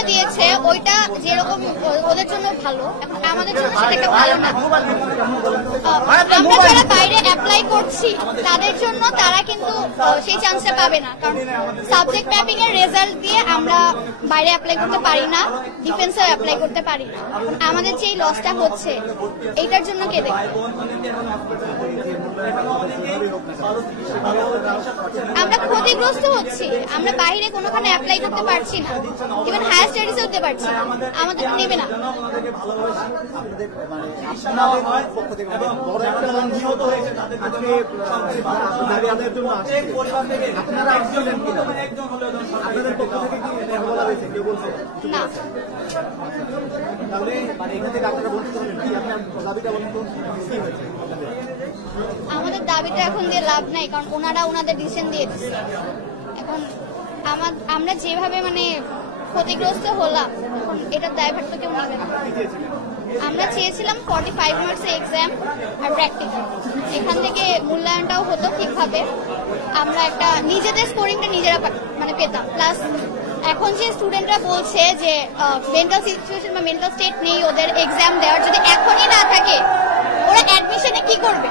যেটা দিয়েছে ওইটা যেরকম ওদের জন্য ভালো, এখন আমাদের জন্য সেটা ভালো না। আমরা যারা বাইরে অ্যাপ্লাই করছি তাদের জন্য তারা কিন্তু সেই চান্সটা পাবে না, কারণ সাবজেক্ট ম্যাপিং এর রেজাল্ট দিয়ে আমরা বাইরে অ্যাপ্লাই করতে পারি না, ডিফেন্সে অ্যাপ্লাই করতে পারি না। আমাদের যে লসটা হচ্ছে এইটার জন্য কে দেখবে? আমরা ক্ষতিগ্রস্ত হচ্ছি, আমরা বাইরে কোনোখানে অ্যাপ্লাই করতে পারছি না, ইভেন হায়ার স্টাডিজে হতে পারছি না, আমাদের নেবে না। আমাদের দাবিটা এখন দিয়ে লাভ নাই, কারণ ওনারা ওনাদের ডিসিশন দিয়ে দিচ্ছে। এখন আমরা যেভাবে মানে ক্ষতিগ্রস্ত হলাম, এখন এটার দায়ভার তো কেউ নেবে না। আমরা চেয়েছিলাম 45 মার্কসের এক্সাম আর প্র্যাকটিক্যাল, এখান থেকে মূল্যায়নটাও হতো ঠিকভাবে, আমরা একটা নিজেদের স্কোরিংটা নিজেরা মানে পেতাম। প্লাস এখন যে স্টুডেন্টরা বলছে যে মেন্টাল সিচুয়েশন বা মেন্টাল স্টেট নেই ওদের এক্সাম দেওয়ার, যদি এখনই না থাকে ওরা অ্যাডমিশনে কি করবে?